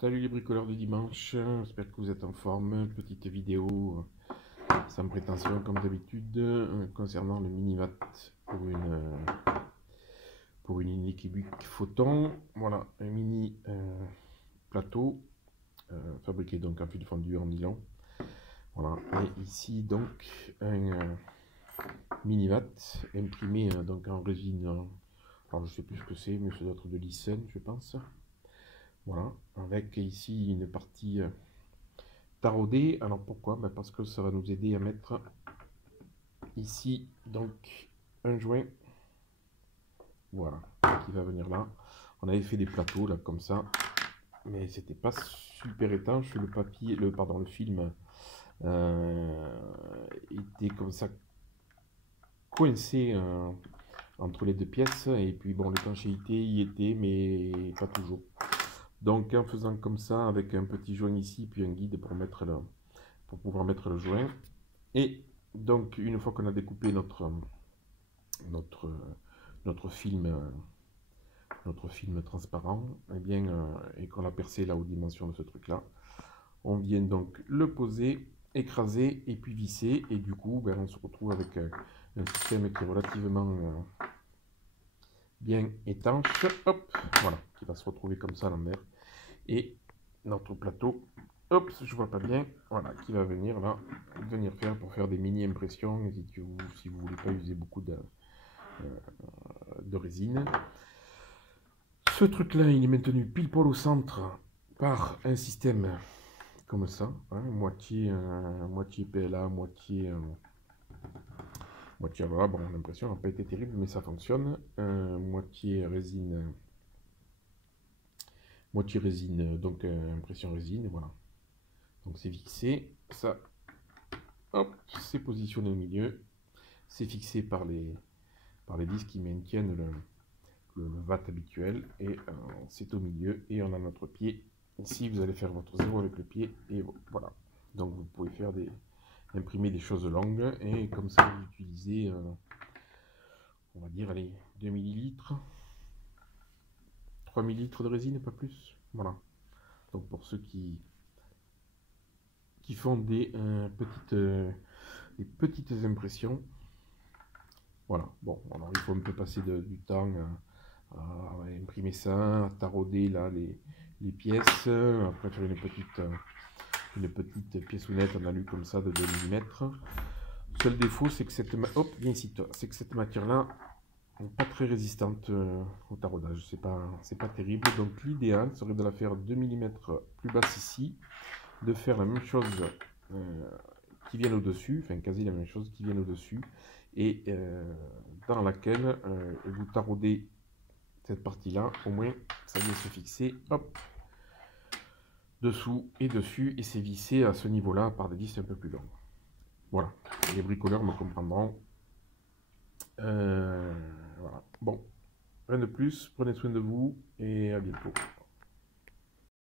Salut les bricoleurs du dimanche, j'espère que vous êtes en forme. Petite vidéo sans prétention comme d'habitude concernant le Minivat pour une Inekibuik Photon. Voilà, un mini plateau fabriqué donc en fil fondu en nylon. Voilà, et ici donc un Minivat imprimé donc en résine. Alors je sais plus ce que c'est, mais ça doit être de Lysen, je pense. Voilà, avec ici une partie taraudée. Alors pourquoi? Parce que ça va nous aider à mettre ici donc un joint, voilà, qui va venir là. On avait fait des plateaux là comme ça, mais c'était pas super étanche. Le papier, le film était comme ça coincé entre les deux pièces. Et puis bon, l'étanchéité y était, mais pas toujours. Donc en faisant comme ça, avec un petit joint ici, puis un guide pour pouvoir mettre le joint. Et donc une fois qu'on a découpé notre film transparent, et bien, et qu'on a percé là aux dimensions de ce truc là, on vient donc le poser, écraser et puis visser, et du coup ben, on se retrouve avec un système qui est relativement bien étanche, hop, voilà, qui va se retrouver comme ça à l'envers, et notre plateau, hop, je vois pas bien, voilà, qui va venir là, faire pour faire des mini impressions si vous voulez pas user beaucoup de résine. Ce truc là il est maintenu pile poil au centre par un système comme ça, hein, moitié PLA, moitié voilà, bon, l'impression n'a pas été terrible, mais ça fonctionne. Moitié résine, donc impression résine, voilà. Donc c'est fixé, ça, hop, c'est positionné au milieu, c'est fixé par les disques qui maintiennent le watt habituel, et c'est au milieu, et on a notre pied. Ici, vous allez faire votre zéro avec le pied, et voilà. Donc vous pouvez imprimer des choses longues, et comme ça vous utilisez, on va dire, allez, 2 millilitres, 3 millilitres de résine, pas plus. Voilà. Donc pour ceux qui font des petites impressions, voilà. Bon, alors il faut un peu passer du temps à imprimer ça, à tarauder là les pièces, après faire une petite pièceounette en alu comme ça de 2 mm. Seul défaut, c'est que cette matière-là n'est pas très résistante au taraudage. C'est pas terrible. Donc l'idéal serait de la faire 2 mm plus basse ici, de faire la même chose qui vienne au-dessus, enfin quasi la même chose qui vienne au-dessus, et dans laquelle vous taraudez cette partie-là, au moins ça vient se fixer, hop, dessous et dessus, et c'est vissé à ce niveau-là par des vis un peu plus longues. Voilà, les bricoleurs me comprendront. Voilà. Bon, rien de plus, prenez soin de vous et à bientôt.